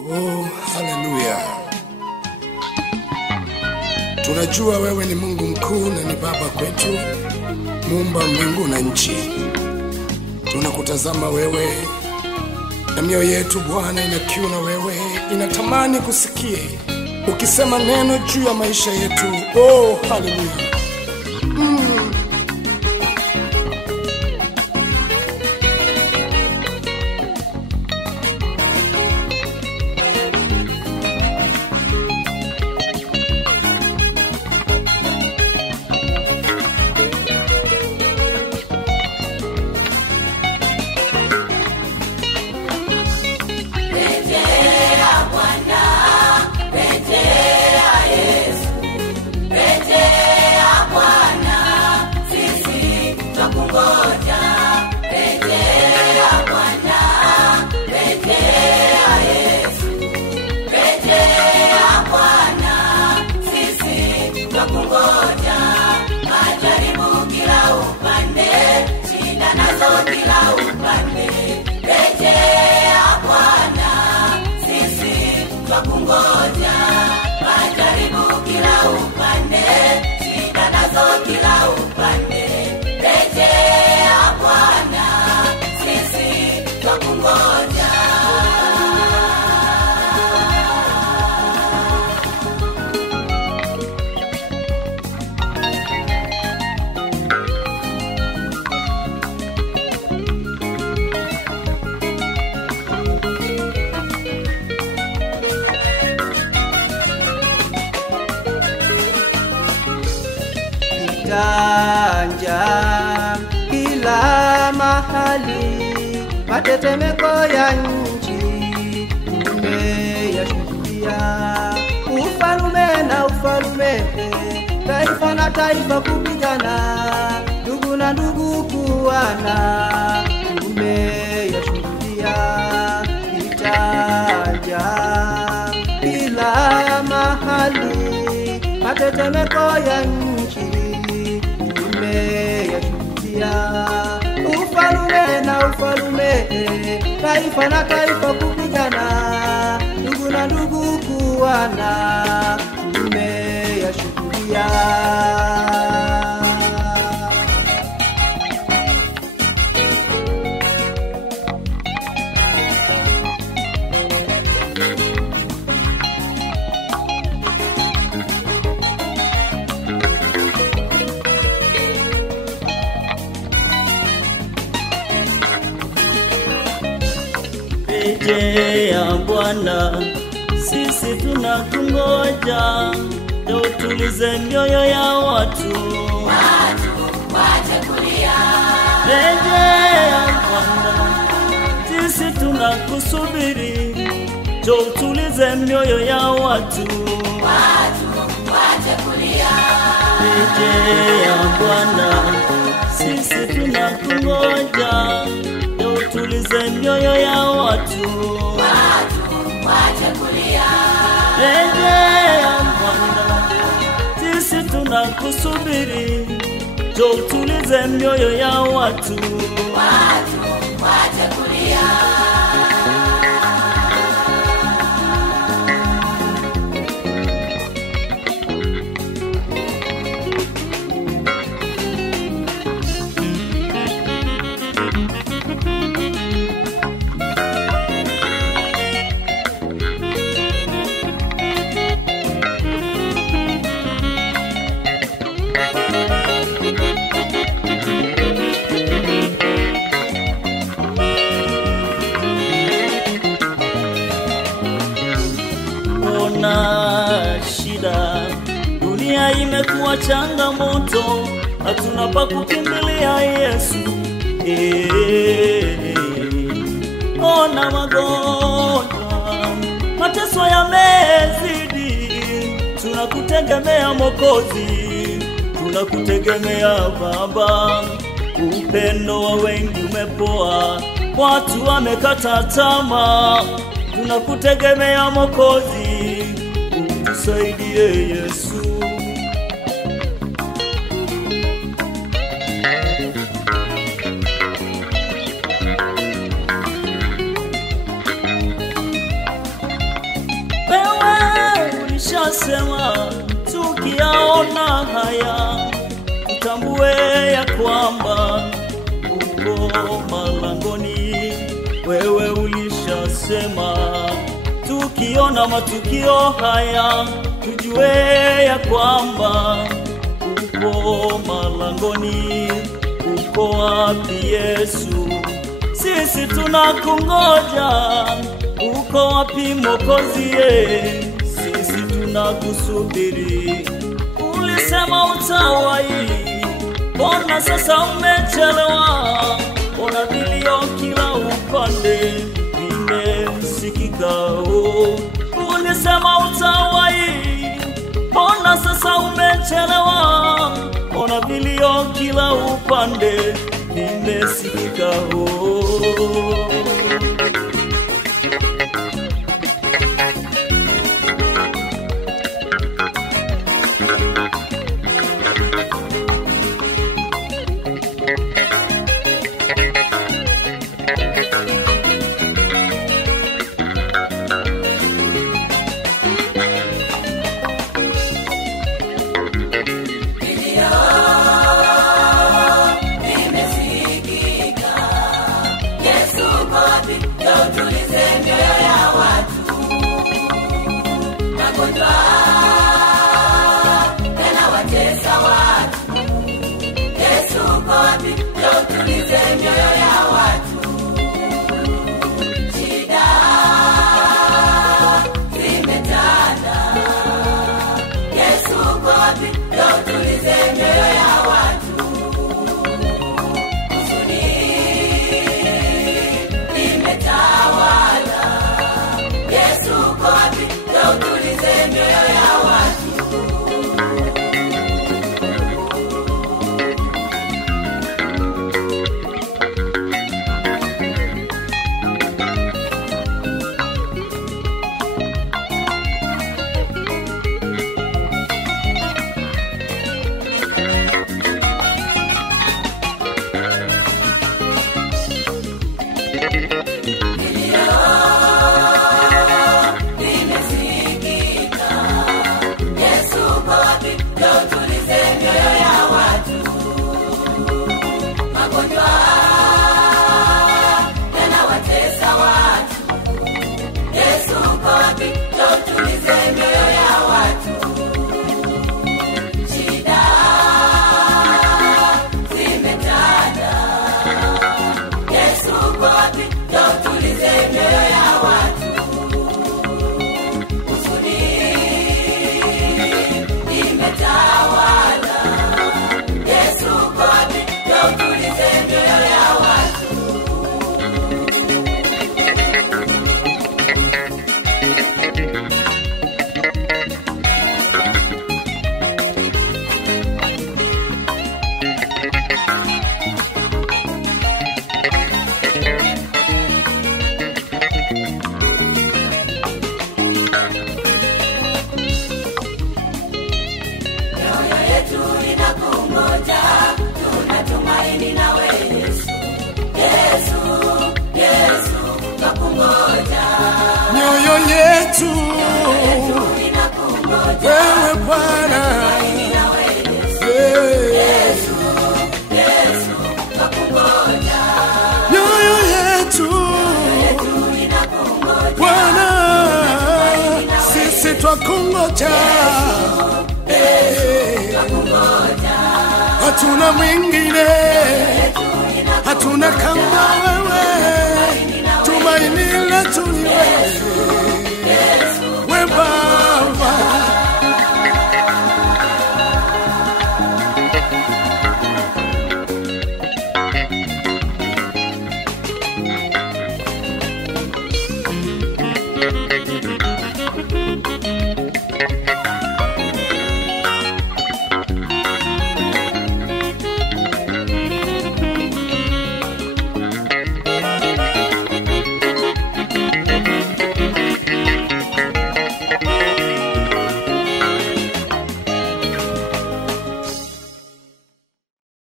Oh, haleluya. Tunajua wewe ni Mungu mkuu na ni Baba kwetu, Muumba mbingu na nchi. Tunakutazama wewe na mioyo yetu Bwana ina kiu na wewe, inatamani kusikie ukisema neno juu ya maisha yetu. Oh, haleluya. Janja kila mahali, matetemeko ya nchi umeyashuhudia. Ufalme na ufalme, taifa na taifa kupigana, ndugu na ndugu kuana, umeyashuhudia. Janja kila mahali, matetemeko ya nchi umeyashuhudia. Ufalme na ufalme, taifa na taifa kupigana, ndugu na ndugu kuana, umeyashuhudia. Rejea Bwana, sisi tunakungoja, ndio tulize mioyo ya watu wache kulia. Rejea Bwana, sisi tunakusubiri, ndio tulize mioyo ya watu wache kulia. Rejea Bwana, sisi tunakungoja, tulize mioyo ya watu wache kulia. Rejea Bwana, sisi tunakusubiri, njoo tulize mioyo ya watu wache kulia. Shida, dunia imekuwa changamoto, hatuna pa kukimbilia Yesu. Ona magonjwa, mateso yamezidi, tunakutegemea Mwokozi, tunakutegemea Baba. Upendo wa wengi umepoa, watu wamekata tamaa, tunakutegemea Mwokozi, tusaidie Yesu. ulisema tukiyaona haya tutambue ya kwamba uko malangoni. Wewe ulishasema tukiona matukio haya tujue ya kwamba uko malangoni. Uko wapi Yesu? Sisi tunakungoja. Uko wapi Mwokozi? Sisi tunakusubiri. Ulisema utawahi, mbona sasa umechelewa? Ona vilio kila upande vimesikika. Ulisema utawahi, mbona sasa umechelewa? Ona vilio kila upande vimesikika. Wewe Bwana, Yesu, Yesu, tunakungoja. Mioyo yetu Bwana, sisi twakungoja. Hatuna mwingine, hatuna kama